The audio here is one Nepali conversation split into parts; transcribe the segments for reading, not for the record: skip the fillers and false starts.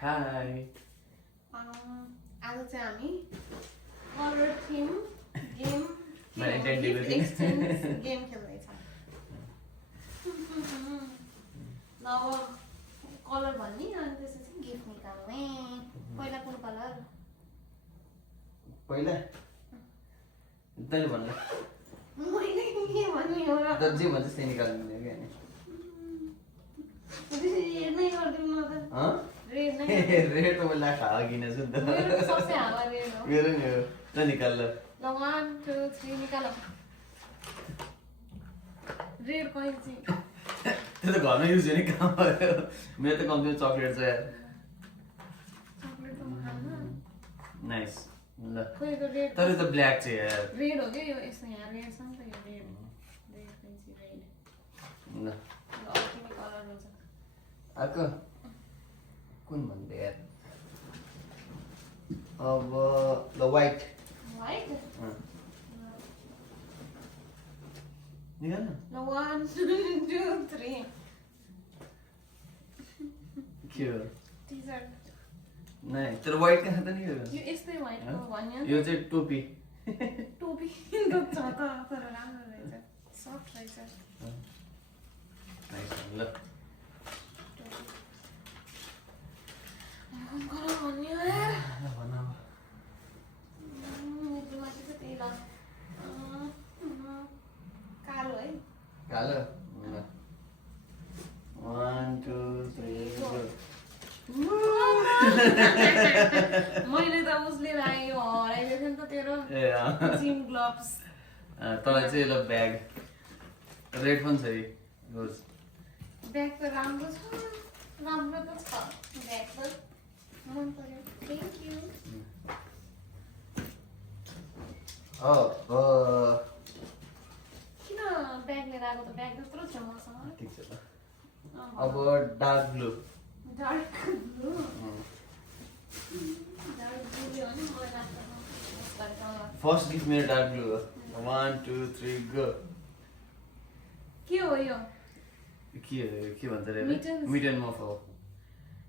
हाई आज चाहिँ हामी कलर थीम गेम गेम खेल्दैछौँ। अब कलर भन्ने अनि त्यसपछि गिफ्ट निकाल्ने। पहिला कुन कलर? पहिला तैँले भन्नु मैले के भन्ने हो र? त जे भन्छ त्यही निकाल्नु नि क्या रेड नै गरिदिनु न त। रेड नै रेड त मैले लाख हावा किनेछु नि त मेरो त सबसे हावा रेड हो। मेरो नि हो ल निकाल ल 1 2 3 निकाल। रेड कैँची त्यो त घरमा युज हुने काम भयो। मेरो त कम्ती चक्लेट छ यार। चकलेट त म खान्न। नाइस ल खोइ त रेड तर त ब्ल्याक छ यार। रेड हो के यो यस्तो यहाँ रेड छ नि त यो रेड रेड कैँची रेड। ल अब तिमी कलर हुन्छ। अर्को कुन भन्दै यार अब ल व्हाइट व्हाइट निकाल न ल 1 2 3 के हो टी-शर्ट नै तर व्हाइट कहाँ त नि यो यो यस्तै व्हाइट हो भन्यो यो चाहिँ टोपी टोपी त छ त तर राम्रो रहेछ सफ्ट रहेछ नाइस ल कुन कलर भन्ने हो यार भन मेरो माथि त त्यही ल कालो है कालो ल 1 2 3 गो मैले त उसले लाग्यो हराइदिएको थियो नि त तेरो ए जिम ग्लोभ्स तँलाई चाहिँ ल ब्याग रेड पनि छ है रोज ब्याग त राम्रो छ राम्रो त छ ब्याग त मन पर्यो थ्याङ्क यू किन ब्याग लिएर आएको त ब्याग जत्रो छ मसँग ठिक छ ल अब dark blue dark blue dark blue हो नि मलाई लाग्छ फर्स्ट गिफ्ट मेरो डार्क ब्लू हो 1 2 3 गो के हो यो के भन्छ रे Mittens. मिटन मफ हो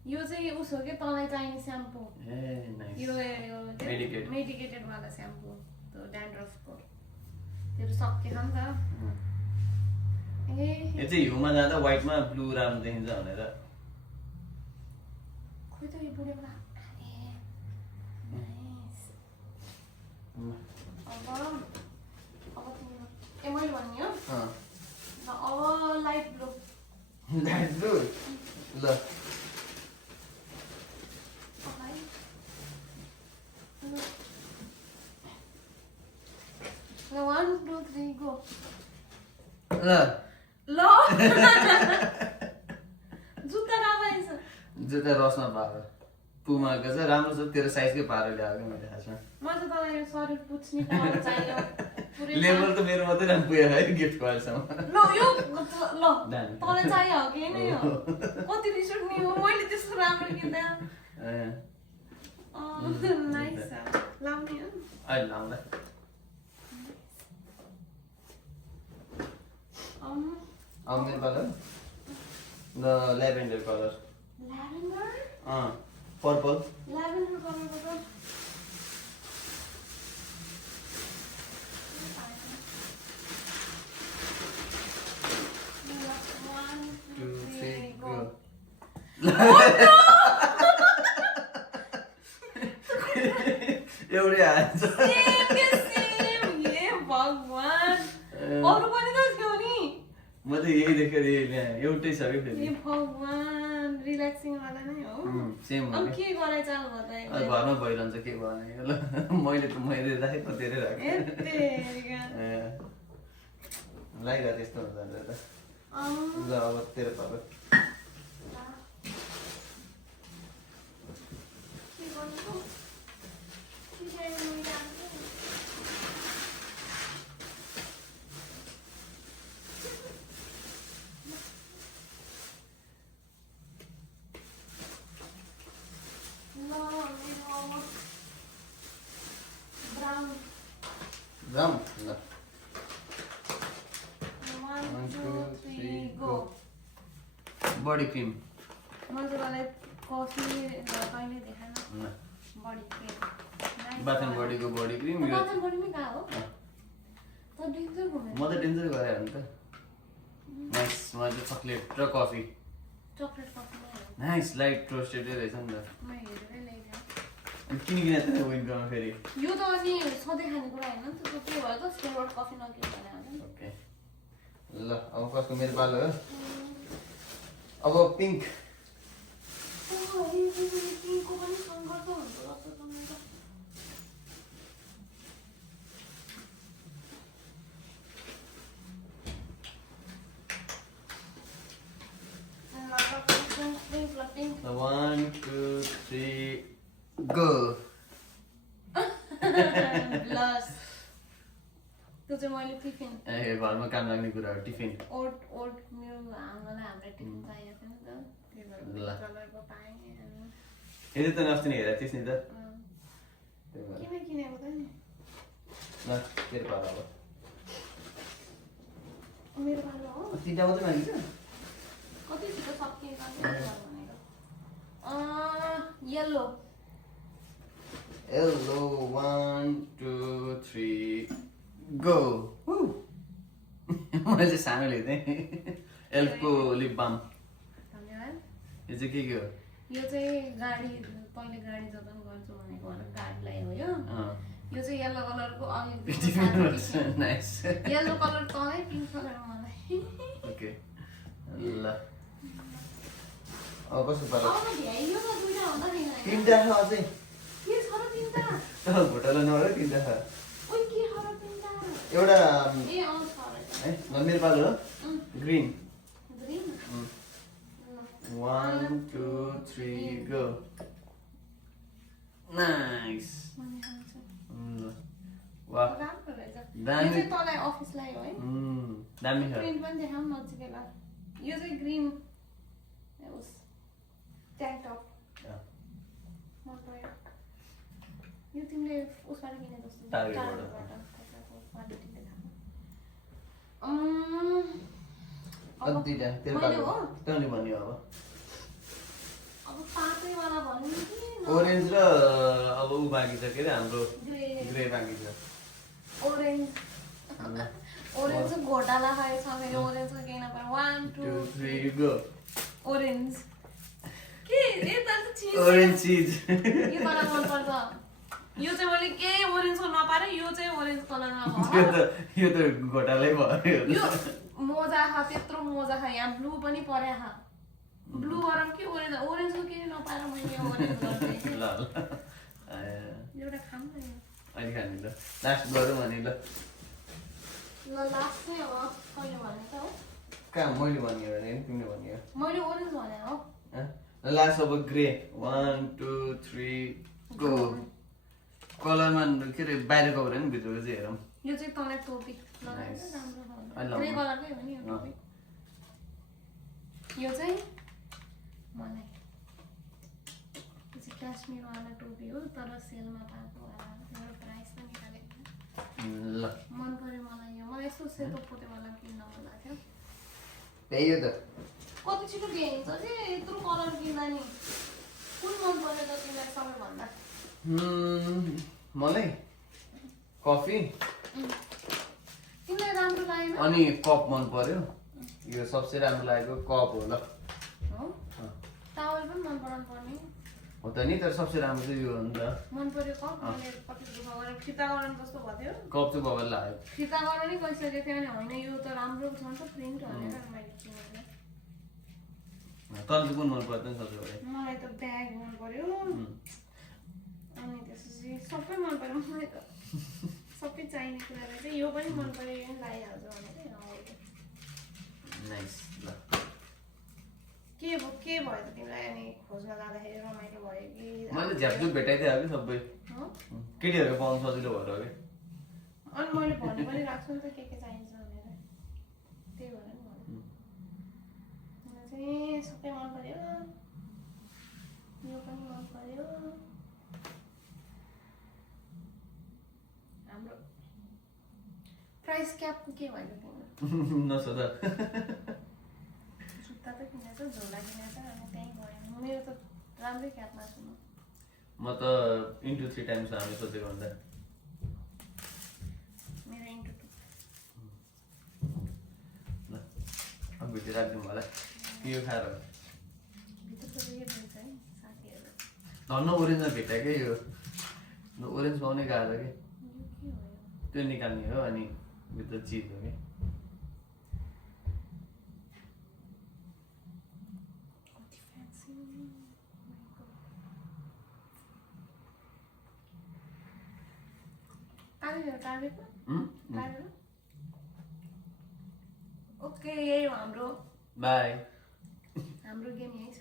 यो चाहिँ उस हो के तँलाई चाहिने स्याम्पू ए नाइस यो Medicated. मेडिकेटेड वाला स्याम्पू त्यो ड्यान्ड्रफको तेरो सकिएछ नि त ए यो चाहिँ हिउँमा जाँदा व्हाइटमा ब्लू राम्रो देखिन्छ भनेर खोइ त यो बुढेमा ए नाइस अब तिम्रो ए मैले भन्ने हो ल अब लाइट ब्लू लाइट ब्लू ल ल 1 2 3 गो ल ल जुत्ता कहाँ पाइन्छ जुत्ता रसमा पारो पुमाको छ राम्रो छ तेरो साइजकै पारो ल्याएको मैले खासमा म त तँलाई यो शरीर पुछ्ने कलर चाहियो पुरै लेभल त मेरो मात्रै राम्रो पुगेन है गिफ्ट कलसम्म ल यो ल दामी। तँलाई चाहियो हो कि नै हो कति रिस उठ्ने हो मैले त्यस्तो राम्रो किन्दा नाइस छ लाउने हो अहिले लाउँला अब मेरो colour the lavender colour lavender purple lavender कलरको त टु थ्री गो एउटै हाल्छ अरू पनि त थियो नि म त यही देखेर यही ल्याएँ एउटै छ कि फेरि ए भगवान रिल्याक्सिङ वाला नै हो सेम हो अब नि के गराइ चाल भयो त घरमा भइरहन्छ के गर्ने ल मैले राखेको धेरै राखेँ लागिरहेको त्यस्तो हुन्छ भनेर त ल अब तेरो पालो ब्राउन ल 1 2 3 गो बडी क्रिम मैले तँलाई कफी कहिले देखाएन न बडी क्रिम बाथन बडीको बडी क्रिम यो बाथन बडीमै कहाँ हो त डेन्जर घुमेर म त डेन्जर गरे हो नि त नाइस म चाहिँ चकलेट र coffee chocolate coffee nice light roasted रहेछ नि त म हेरेरै ल्याइदिएँ अनि किन त विन गर्नु फेरि यो त अनि सधैँ खाने कुरा होइन नि त त्यो भएर त फ्लेभर्ड कफी नकिन भने हुन्छ ओके ल अब कसको मेरो पालो हो अब पिङ्क पिङ्कको पनि सङ्घर्ष हुन्छ जस्तो त Pink. 1 2 3 go Plus. त्यो चाहिँ मैले टिफिन ए घरमा काम लाग्ने कुरा हो टिफिन ओट मिल हामीलाई हाम्रो टिफिन चाहिएको थियो नि त त्यही भएर कलरको पाएँ यदि त नस्ति हेरेर थिइस् नि त किन किनेको त नि ल तेरो पालो अब मेरो पालो हो तिनवटा मात्रै मागिन्छ कति छिटो सकिन्छ भनेको येल्लो Hello, 1 2 3 go मैले चाहिँ सानो लिँदै एल्फको लिप बाम धन्यवाद यो चाहिँ के हो यो चाहिँ गाडी पहिले गाडी जतन गर्छु भनेको गाडीलाई हो यो यो चाहिँ येल्लो कलरको अलिक नाइस येल्लो कलर तँलाई पिङ्क कलर मलाई ओके ल अब कस्तो पालो अब भ्याइयो त दुईटा हुँदा थिएन तिनटा छ अझै के छ र तिनटा तर भोटालो नभएर तिनटा छ ओइ के छ र तिनटा एउटा ए अँ छ रहेछ है ल मेरो पालो हो ग्रिन ग्रीन 1 2 3 go नाइस वाह राम्रो रहेछ यो दामी चाहिँ तँलाई अफिसलाई हो है दामी छ प्रिन्ट पनि देखाउँ नजिकै ल यो चाहिँ ग्रिन उस ट्याङ्क टप मन पर्यो यो तिमीले उसबाट किने जस्तो टार्गेटबाट। क्वालिटी देखाएको दुईटा तेरो मैले पालो हो तैँले भन्यो अब अब पातैवाला भन्नु कि ओरेन्ज र अब ऊ बाँकी छ के अरे हाम्रो ग्रे ग्रे बाँकी छ ओरेन्ज ओरेन्ज घोटाला खाएछ मेरो ओरेन्जको केही नपाएर 1 2 3 go ओरेन्ज के यता त चिज ओरेन्ज चिज यो मलाई मन पर्छ यो चाहिँ मैले केही ओरेन्जको नपाएर यो चाहिँ ओरेन्ज कलरमा यो भयो त घोटालै भयो यो मोजा खा त्यत्रो मोजा खा यहाँ ब्लू पनि पर्या खा ब्लू गरम कि ओरेन्ज ओरेन्जको केही नपाएर मैले यो ओरेन्ज गर्दै ल एउटा खाम न यो अहिले खाने ल लास्ट गरौँ भने ल ल लास्ट चाहिँ अब कहिले भनेको हो कहाँ मैले भन्यो भने तिमीले भन्यो मैले ओरेन्ज भने हो ल लास्ट अब ग्रे 1 2 3 गो कलरमा के अरे बाहिरको हो नि भित्रको चाहिँ हेरौँ यो चाहिँ तँलाई टोपी Nice. राम्रो ग्रे कलरकै हो नि यो टोपी यो चाहिँ मलाई यो चाहिँ काश्मीरवाला टोपी हो तर सेलमा पाएको मेरो प्राइस पनि निकालेको ल मन पर्यो मलाई यो मलाई यस्तो सेतो पोतेवाला किन्न मन लाग्थ्यो त्यही हो त कति छिटो भ्याइन्छ कि यत्रो कलर किन्दा नि कुन मन पर्यो त तिमीलाई सबैभन्दा मलाई कफी तिमीलाई राम्रो लागेन अनि कप मन पर्यो यो सबसे राम्रो लागेको कप हो ल हो टावल पनि मन पराउनु पर्ने हो त नि तर सबसे राम्रो चाहिँ यो हो नि त मन पर्यो कप मैले कति दुःख गरेर फिर्ता गराउनु जस्तो भएको थियो कप चाहिँ बबल लाग्यो फिर्ता गर्न नि गइसकेको थियो अनि होइन यो त राम्रो छ नि त प्रिन्ट भनेर मैले किनेको तल चाहिँ कुन मन पर्दैन सबसे बढी मलाई त ब्याग मन पर्यो अनि त्यसपछि सबै मन पर्यो मलाई त सबै चाहिने कुरालाई चाहिँ यो पनि मन पर्यो यो पनि लगाइहाल्छ भनेर नाइस ल के भयो त तिमीलाई अनि खोज्न जाँदाखेरि रमाइलो भयो कि मैले झ्यापझुप भेटाइदिएँ कि सबै हो? केटीहरू पाउनु सजिलो भएर हो कि अनि मैले भनि पनि राख्छु नि त के चाहिन्छ भनेर त्यही भएर नि भन्नु मलाई चाहिँ सबै मन पर्यो यो पनि मन पर्यो हाम्रो प्राइस क्यापको के भयो तिम्रो नसोध जुत्ता त किनेको झोला किनेको अनि त्यहीँ गयो मेरो त राम्रै क्याप मार्छु म म त इन्टु 3 टाइम्स हामी सोचेको भन्दा मेरो इन्टु 2 ल अब भित्र राख्दिउँ होला के यो खाएर भित्र त यो रहेछ है साथीहरू धन्न ओरेन्जमा भेटाएकै यो ओरेन्ज पाउनै गाह्रो कि यो के हो यो त्यो निकाल्ने हो अनि भित्र चिज हो कि कति फ्यान्सी टार्गेटमा ओके यही हो हाम्रो बाई गेम यही